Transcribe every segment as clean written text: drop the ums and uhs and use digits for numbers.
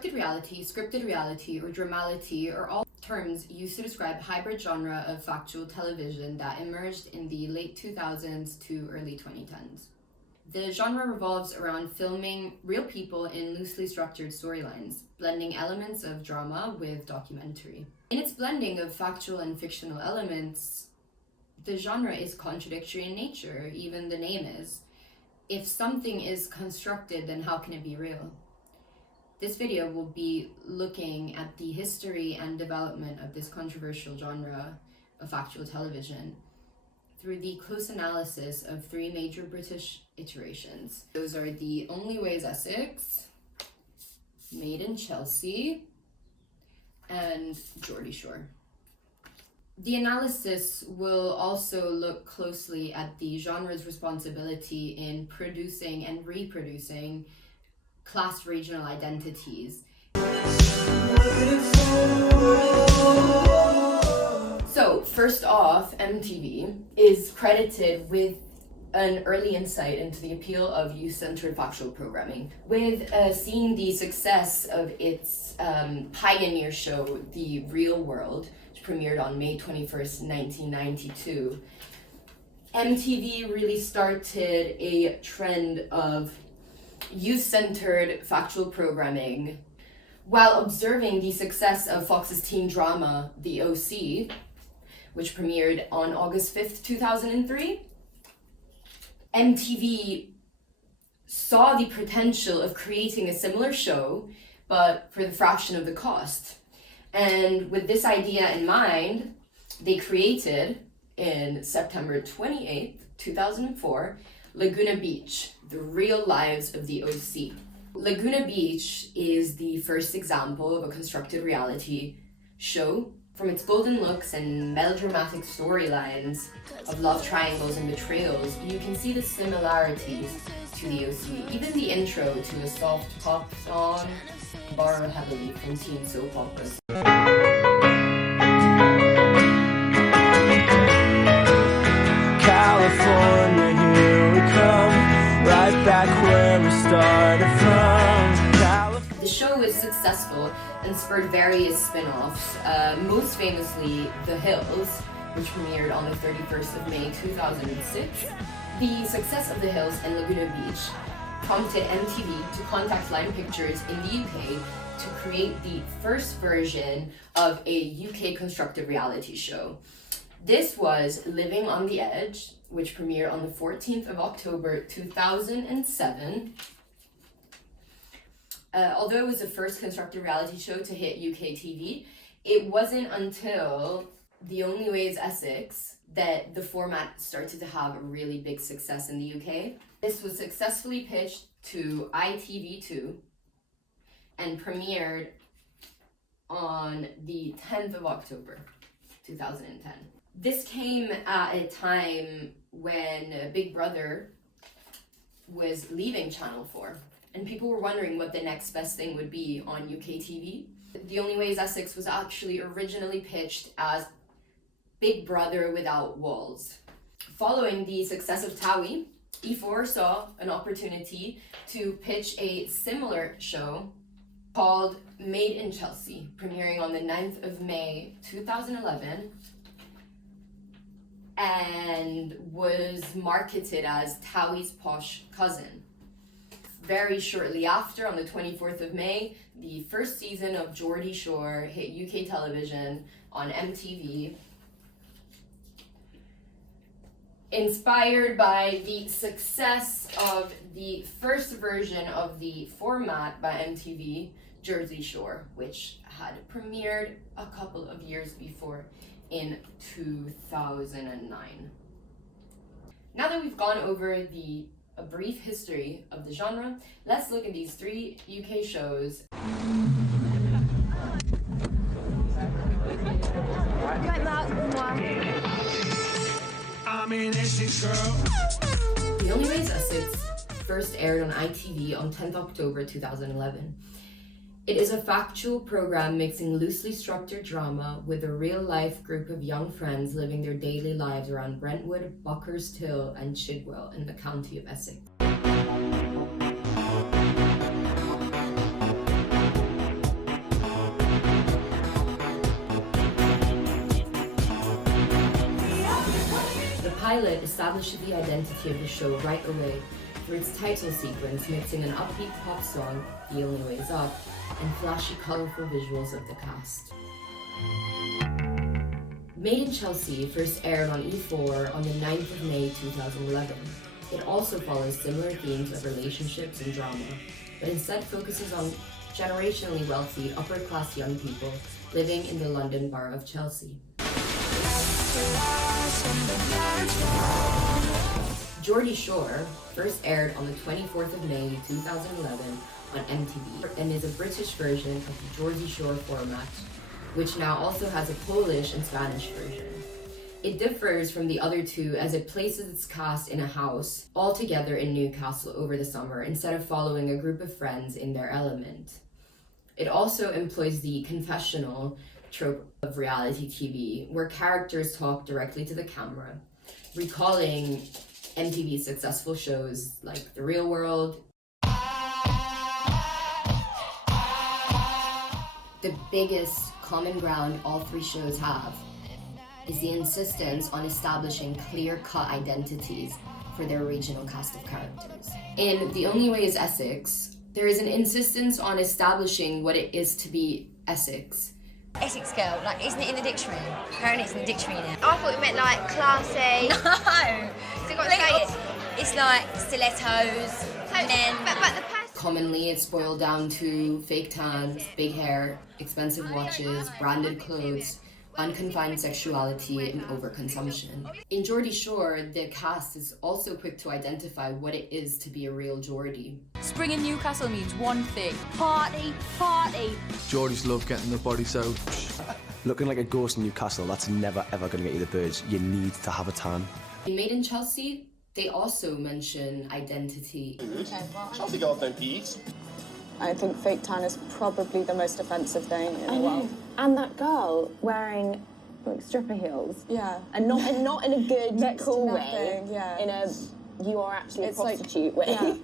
Constructed reality, scripted reality, or dramality are all terms used to describe a hybrid genre of factual television that emerged in the late 2000s to early 2010s. The genre revolves around filming real people in loosely structured storylines, blending elements of drama with documentary. In its blending of factual and fictional elements, the genre is contradictory in nature, even the name is. If something is constructed, then how can it be real? This video will be looking at the history and development of this controversial genre of factual television through the close analysis of three major British iterations. Those are The Only Way is Essex, Made in Chelsea, and Geordie Shore. The analysis will also look closely at the genre's responsibility in producing and reproducing class regional identities. So, first off, MTV is credited with an early insight into the appeal of youth-centered factual programming, with seeing the success of its pioneer show, The Real World, which premiered on May 21st, 1992. MTV really started a trend of youth-centered factual programming while observing the success of Fox's teen drama, The OC, which premiered on August 5th, 2003. MTV saw the potential of creating a similar show, but for the fraction of the cost. And with this idea in mind, they created, in September 28th, 2004, Laguna Beach, The Real Lives of the OC. Laguna Beach is the first example of a constructed reality show. From its golden looks and melodramatic storylines of love triangles and betrayals, you can see the similarities to the OC. Even the intro to a soft pop song borrow heavily from teen soap operas. California, here we come, right back where we started from. The show was successful and spurred various spin-offs, most famously The Hills, which premiered on the 31st of May 2006. The success of The Hills and Laguna Beach prompted MTV to contact Line Pictures in the UK to create the first version of a UK constructed reality show. This was Living on the Edge, which premiered on the 14th of October 2007. Although it was the first constructed reality show to hit UK TV, it wasn't until The Only Way is Essex that the format started to have a really big success in the UK. This was successfully pitched to ITV2 and premiered on the 10th of October 2010. This came at a time when Big Brother was leaving Channel 4. And people were wondering what the next best thing would be on UK TV. The Only Way is Essex was actually originally pitched as Big Brother Without Walls. Following the success of TOWIE, E4 saw an opportunity to pitch a similar show called Made in Chelsea, premiering on the 9th of May 2011, and was marketed as TOWIE's posh cousin. Very shortly after, on the 24th of May, the first season of Geordie Shore hit UK television on MTV. Inspired by the success of the first version of the format by MTV, Jersey Shore, which had premiered a couple of years before in 2009. Now that we've gone over a brief history of the genre, let's look at these three UK shows. The Only Way is Essex first aired on ITV on 10th October 2011. It is a factual program mixing loosely structured drama with a real-life group of young friends living their daily lives around Brentwood, Buckhurst Hill, and Chidwell in the county of Essex. pilot establishes the identity of the show right away through its title sequence, mixing an upbeat pop song, The Only Way's Up, and flashy, colourful visuals of the cast. Made in Chelsea first aired on E4 on the 9th of May 2011. It also follows similar themes of relationships and drama, but instead focuses on generationally wealthy, upper-class young people living in the London borough of Chelsea. Geordie Shore first aired on the 24th of May 2011 on MTV and is a British version of the Geordie Shore format, which now also has a Polish and Spanish version. It differs from the other two as it places its cast in a house, all together in Newcastle over the summer, instead of following a group of friends in their element. It also employs the confessional trope of reality TV, where characters talk directly to the camera, recalling MTV's successful shows like The Real World. The biggest common ground all three shows have is the insistence on establishing clear-cut identities for their regional cast of characters. In The Only Way is Essex, there is an insistence on establishing what it is to be Essex. Essex girl, like, isn't it in the dictionary? Apparently it's in the dictionary now. I thought it meant like classy. No! So got to say it. It's like stilettos, men. But the person. Commonly, it's boiled down to fake tans, big hair, expensive watches, branded clothes, unconfined sexuality, and overconsumption. In Geordie Shore, the cast is also quick to identify what it is to be a real Geordie. Spring in Newcastle means one thing: party, party. Geordies love getting their bodies out. Looking like a ghost in Newcastle, that's never ever going to get you the birds. You need to have a tan. In Made in Chelsea, they also mention identity. Chelsea girls don't eat. I think fake tan is probably the most offensive thing in the world. And that girl wearing like stripper heels. Yeah. And not in a good, cool way. Yeah. In a you are actually a prostitute way. Yeah.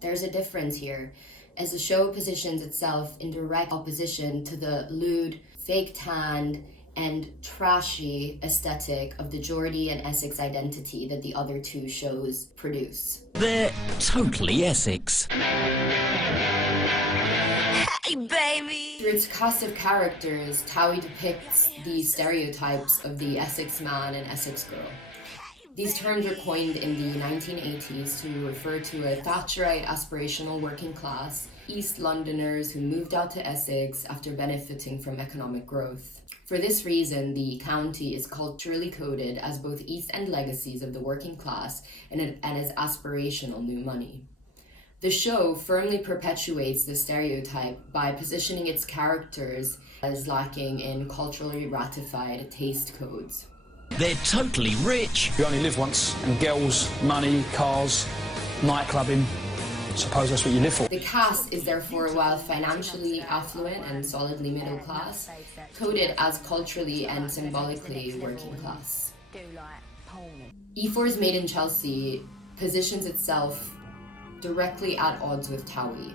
There's a difference here, as the show positions itself in direct opposition to the lewd, fake tanned, and trashy aesthetic of the Geordie and Essex identity that the other two shows produce. They're totally Essex. Hey, baby! Through its cast of characters, Towie depicts the stereotypes of the Essex man and Essex girl. These terms were coined in the 1980s to refer to a Thatcherite aspirational working class, East Londoners who moved out to Essex after benefiting from economic growth. For this reason, the county is culturally coded as both East End legacies of the working class and as aspirational new money. The show firmly perpetuates the stereotype by positioning its characters as lacking in culturally ratified taste codes. They're totally rich. You only live once, and girls, money, cars, nightclubbing. Suppose that's what you live for. The cast is therefore, while financially affluent and solidly middle class, coded as culturally and symbolically working class. E4's Made in Chelsea positions itself directly at odds with Towie.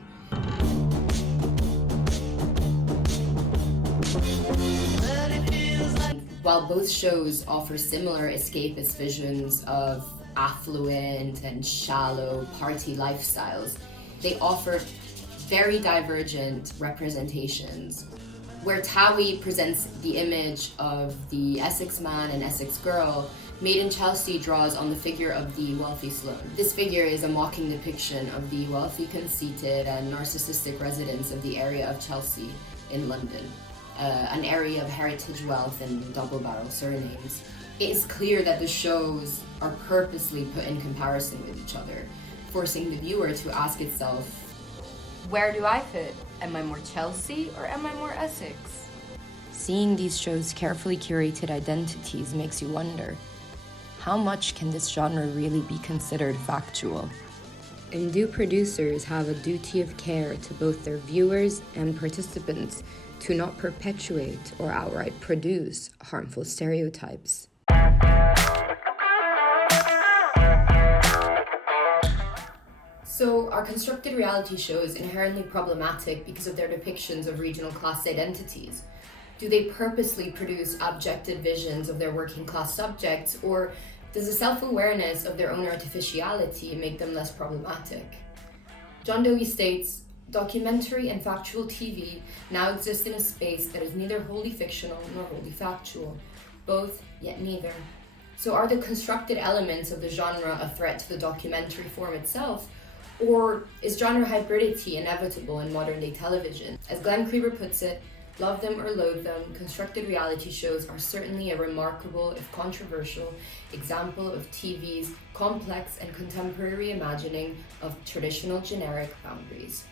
While both shows offer similar escapist visions of affluent and shallow party lifestyles, they offer very divergent representations. Where Towie presents the image of the Essex man and Essex girl, Made in Chelsea draws on the figure of the wealthy Sloane. This figure is a mocking depiction of the wealthy, conceited, and narcissistic residents of the area of Chelsea in London, an area of heritage wealth and double-barrel surnames. It is clear that the shows are purposely put in comparison with each other, forcing the viewer to ask itself, Where do I fit? Am I more Chelsea or am I more Essex? Seeing these shows' carefully curated identities makes you wonder, how much can this genre really be considered factual? And do producers have a duty of care to both their viewers and participants to not perpetuate or outright produce harmful stereotypes? So, are constructed reality shows inherently problematic because of their depictions of regional class identities? Do they purposely produce objective visions of their working class subjects, or does the self-awareness of their own artificiality make them less problematic? John Dewey states, documentary and factual TV now exist in a space that is neither wholly fictional nor wholly factual, both yet neither. So are the constructed elements of the genre a threat to the documentary form itself, or is genre hybridity inevitable in modern day television? As Glenn Creeber puts it, love them or loathe them, constructed reality shows are certainly a remarkable, if controversial, example of TV's complex and contemporary reimagining of traditional generic boundaries.